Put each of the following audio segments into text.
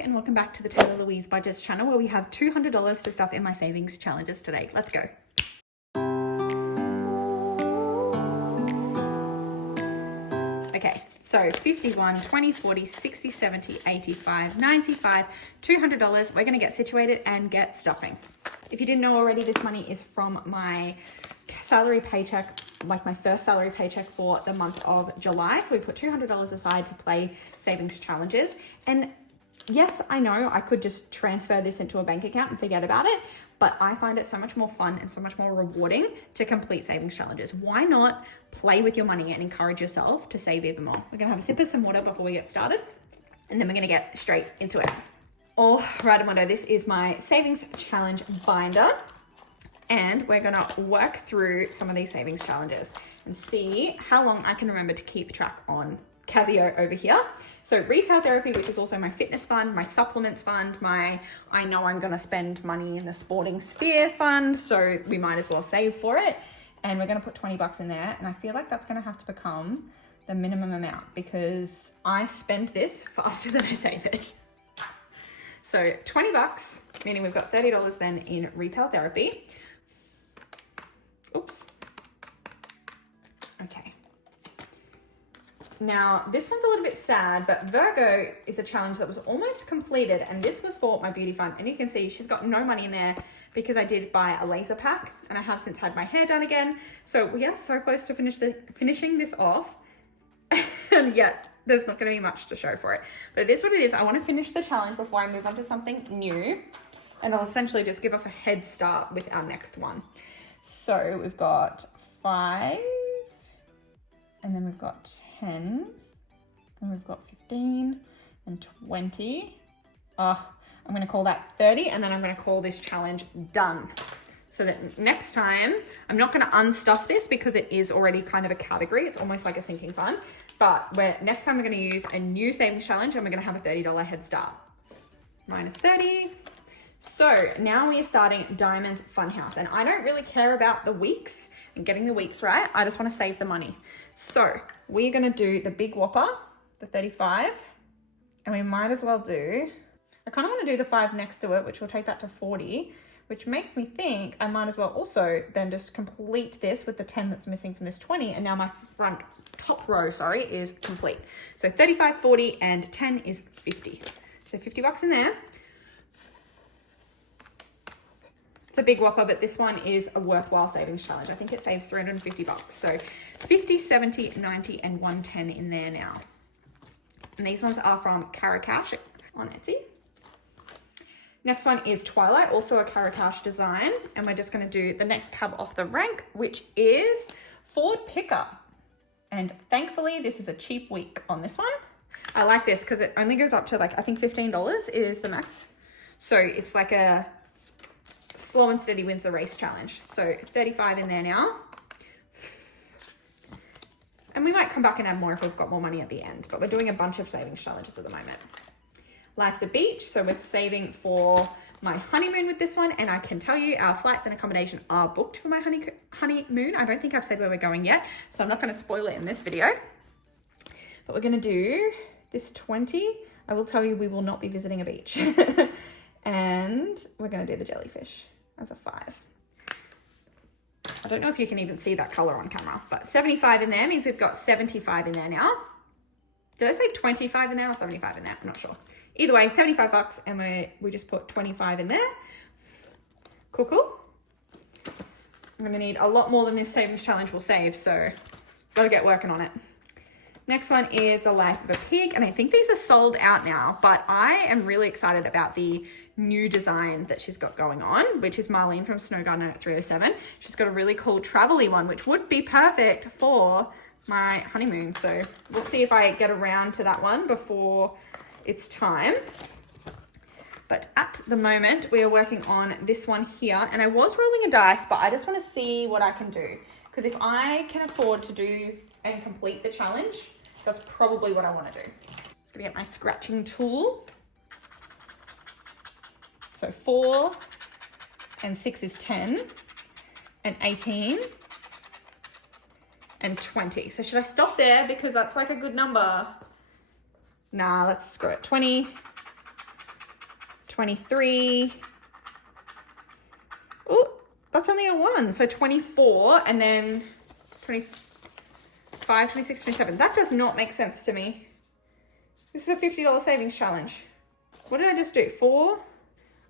and welcome back to the Taylah Louise Budgets channel, where we have $200 to stuff in my savings challenges today. Let's go. Okay, so 51, 20, 40, 60, 70, 85, 95, $200. We're gonna get situated and get stuffing. If you didn't know already, this money is from my salary paycheck, like my first salary paycheck for the month of July. So we put $200 aside to play savings challenges. And yes, I know I could just transfer this into a bank account and forget about it, but I find it so much more fun and so much more rewarding to complete savings challenges. Why not play with your money and encourage yourself to save even more? We're gonna have a sip of some water before we get started, and then we're gonna get straight into it. All right, Amondo, this is my savings challenge binder, and we're gonna work through some of these savings challenges and see how long I can remember to keep track on Casio over here. So retail therapy, which is also my fitness fund, my supplements fund, my I know I'm gonna spend money in the sporting sphere fund, so we might as well save for it. And we're gonna put 20 bucks in there. And I feel like that's gonna have to become the minimum amount because I spend this faster than I save it. So 20 bucks, meaning we've got $30 then in retail therapy. Oops. Okay. Now, this one's a little bit sad, but Virgo is a challenge that was almost completed, and this was for my beauty fund. And you can see she's got no money in there because I did buy a laser pack, and I have since had my hair done again. So we are so close to finishing this off, and yet there's not going to be much to show for it. But it is what it is. I want to finish the challenge before I move on to something new, and I'll essentially just give us a head start with our next one. So we've got 5, and then we've got 10, and we've got 15 and 20. I'm gonna call that 30, and then I'm gonna call this challenge done. So that next time, I'm not gonna unstuff this because it is already kind of a category. It's almost like a sinking fund, but next time we're gonna use a new savings challenge, and we're gonna have a $30 head start. Minus 30. So now we are starting Diamond's Funhouse, and I don't really care about the weeks and getting the weeks right. I just want to save the money. So we're going to do the big whopper, the 35, and we might as well do, I kind of want to do the 5 next to it, which will take that to 40, which makes me think I might as well also then just complete this with the 10 that's missing from this 20, and now my top row, is complete. So 35, 40, and 10 is 50. So 50 bucks in there. It's a big whopper, but this one is a worthwhile savings challenge. I think it saves 350 bucks. So 50, 70, 90, and 110 in there now. And these ones are from Cash on Etsy. Next one is Twilight, also a Cash design. And we're just gonna do the next tab off the rank, which is Ford Pickup. And thankfully, this is a cheap week on this one. I like this because it only goes up to I think $15 is the max. So it's like a slow and steady wins the race challenge. So 35 in there now. And we might come back and add more if we've got more money at the end, but we're doing a bunch of savings challenges at the moment. Life's a beach, so we're saving for my honeymoon with this one, and I can tell you our flights and accommodation are booked for my honeymoon. I don't think I've said where we're going yet, so I'm not going to spoil it in this video. But we're going to do this 20. I will tell you we will not be visiting a beach. And we're going to do the jellyfish as a 5. I don't know if you can even see that color on camera, but 75 in there means we've got 75 in there now. Did I say 25 in there or 75 in there? I'm not sure. Either way, 75 bucks, and we just put 25 in there. Cool. I'm going to need a lot more than this savings challenge will save, so got to get working on it. Next one is The Life of a Pig, and I think these are sold out now, but I am really excited about the new design that she's got going on, which is Marlene from Snow Garden at 307. She's got a really cool travel-y one, which would be perfect for my honeymoon. So we'll see if I get around to that one before it's time. But at the moment, we are working on this one here, and I was rolling a dice, but I just want to see what I can do. Because if I can afford to do and complete the challenge, that's probably what I want to do. Just gonna get my scratching tool. So 4 and 6 is 10, and 18 and 20. So should I stop there because that's like a good number? Nah, let's screw it. 20, 23. Oh, that's only a 1. So 24 and then 25, 26, 27. That does not make sense to me. This is a $50 savings challenge. What did I just do? 4?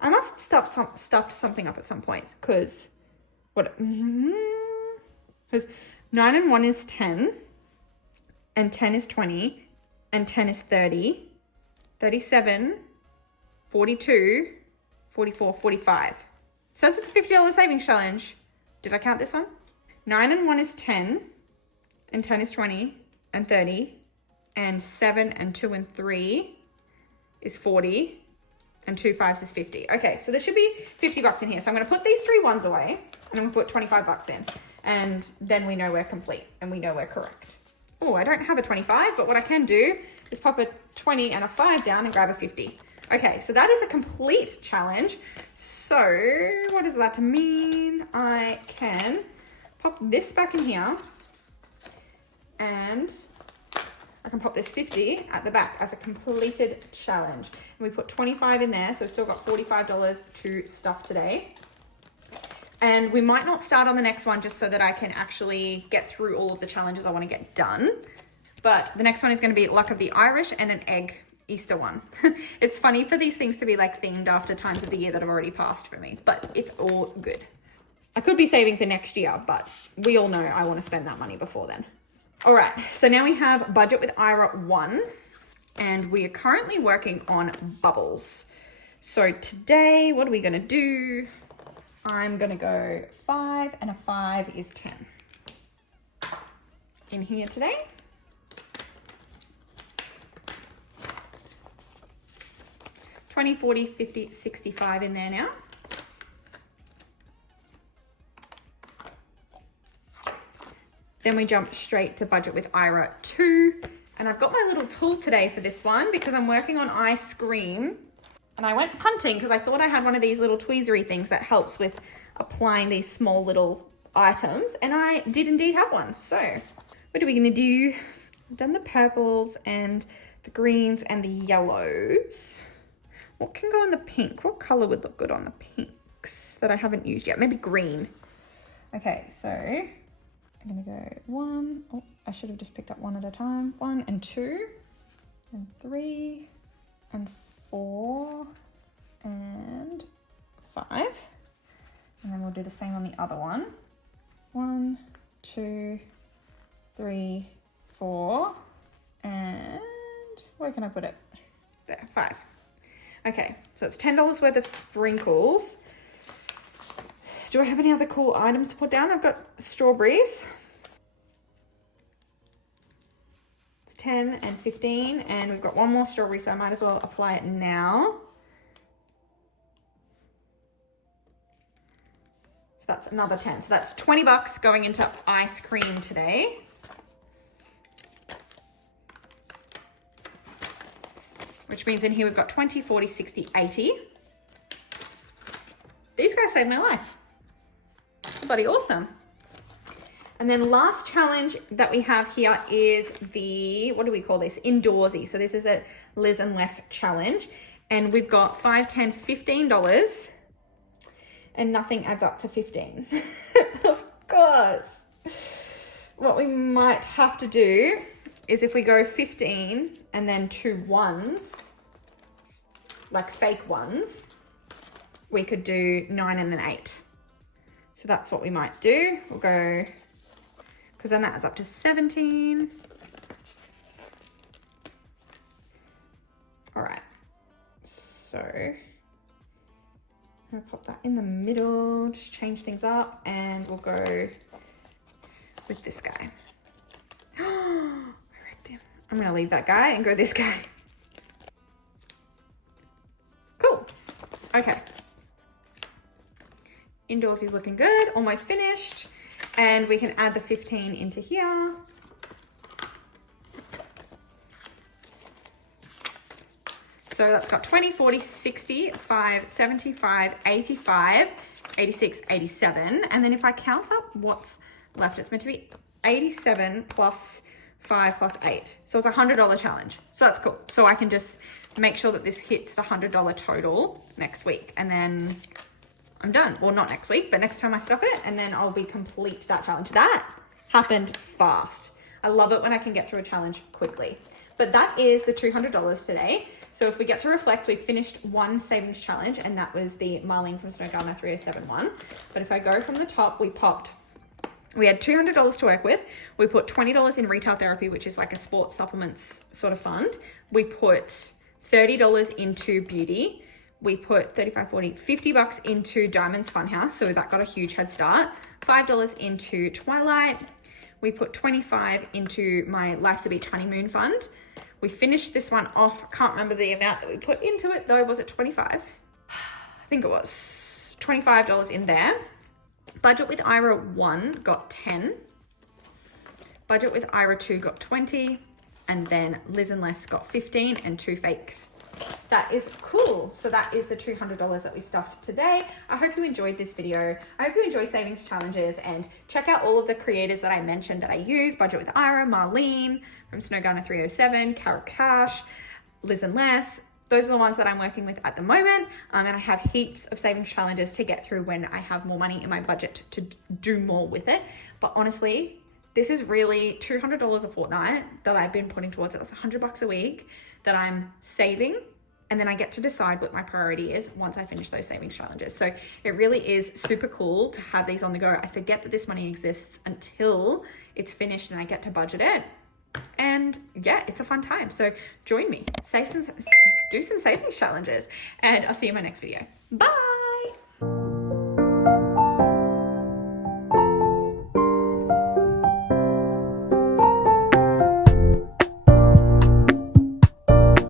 I must have stuffed something up at some point because what? Because 9 and 1 is 10 and 10 is 20 and 10 is 30, 37, 42, 44, 45. So it's a $50 savings challenge. Did I count this one? 9 and 1 is 10 and 10 is 20 and 30 and 7 and 2 and 3 is 40 and 2 5s is 50. Okay, so there should be $50 in here. So I'm going to put these 3 1s away and I'm going to put $25 in. And then we know we're complete and we know we're correct. Oh, I don't have a 25, but what I can do is pop a 20 and a 5 down and grab a 50. Okay, so that is a complete challenge. So what does that mean? I can pop this back in here and I can pop this 50 at the back as a completed challenge. And we put 25 in there, so we've still got $45 to stuff today. And we might not start on the next one just so that I can actually get through all of the challenges I want to get done. But the next one is going to be Luck of the Irish and an egg Easter one. It's funny for these things to be like themed after times of the year that have already passed for me, but it's all good. I could be saving for next year, but we all know I want to spend that money before then. All right, so now we have Budget with Ira 1, and we are currently working on bubbles. So today, what are we gonna do? I'm gonna go 5 and a 5 is 10. In here today. $20, $40, $50, $65 in there now. Then we jump straight to Budget with Ira 2. And I've got my little tool today for this one because I'm working on ice cream. And I went hunting because I thought I had one of these little tweezery things that helps with applying these small little items. And I did indeed have one. So what are we going to do? I've done the purples and the greens and the yellows. What can go in the pink? What color would look good on the pinks that I haven't used yet? Maybe green. Okay, so I'm gonna go 1. Oh, I should have just picked up 1 at a time. 1 and 2 and 3 and 4 and 5. And then we'll do the same on the other one. 1, 2, 3, 4, and where can I put it? There, 5. Okay, so it's $10 worth of sprinkles. Do I have any other cool items to put down? I've got strawberries. It's 10 and 15, and we've got 1 more strawberry, so I might as well apply it now. So that's another 10. So that's $20 going into ice cream today. Which means in here we've got 20, 40, 60, 80. These guys saved my life. Bloody awesome. And then last challenge that we have here is the, what do we call this? Indoorsy. So this is a Liz and Les challenge. And we've got $5, $10, $15. And nothing adds up to 15. Of course. What we might have to do is if we go 15 and then 2 1s, like fake ones, we could do 9 and an 8. So that's what we might do. We'll go, because then that adds up to 17. All right, so I'm gonna pop that in the middle, just change things up, and we'll go with this guy. I'm gonna leave that guy and go this guy. Cool. Okay. Indoorsy is looking good, almost finished. And we can add the 15 into here. So that's got 20, 40, 60, 5, 75, 85, 86, 87. And then if I count up what's left, it's meant to be 87 plus 5 plus 8. So it's a $100 challenge. So that's cool. So I can just make sure that this hits the $100 total next week. And then I'm done. Well, not next week, but next time I stop it, and then I'll be complete that challenge. That happened fast. I love it when I can get through a challenge quickly. But that is the $200 today. So if we get to reflect, we finished one savings challenge, and that was the Marlene from Snow Gardener 307 one. But if I go from the top, we had $200 to work with. We put $20 in retail therapy, which is like a sports supplements sort of fund. We put $30 into beauty. We put 35, 40, $50 into Diamonds Funhouse. So that got a huge head start. $5 into Twilight. We put 25 into my Life's a Beach honeymoon fund. We finished this one off. Can't remember the amount that we put into it though. Was it 25? I think it was $25 in there. Budget with Ira 1 got 10. Budget with Ira 2 got 20. And then Liz and Les got 15 and 2 fakes. That is cool. So that is the $200 that we stuffed today. I hope you enjoyed this video. I hope you enjoy savings challenges, and check out all of the creators that I mentioned that I use. Budget with Ira, Marlene from Snow Gardener 307, Carol Cash, Liz and Les. Those are the ones that I'm working with at the moment. And I have heaps of savings challenges to get through when I have more money in my budget to do more with it. But honestly, this is really $200 a fortnight that I've been putting towards it. That's $100 a week that I'm saving. And then I get to decide what my priority is once I finish those savings challenges. So it really is super cool to have these on the go. I forget that this money exists until it's finished and I get to budget it. And yeah, it's a fun time. So join me, do some savings challenges, and I'll see you in my next video. Bye.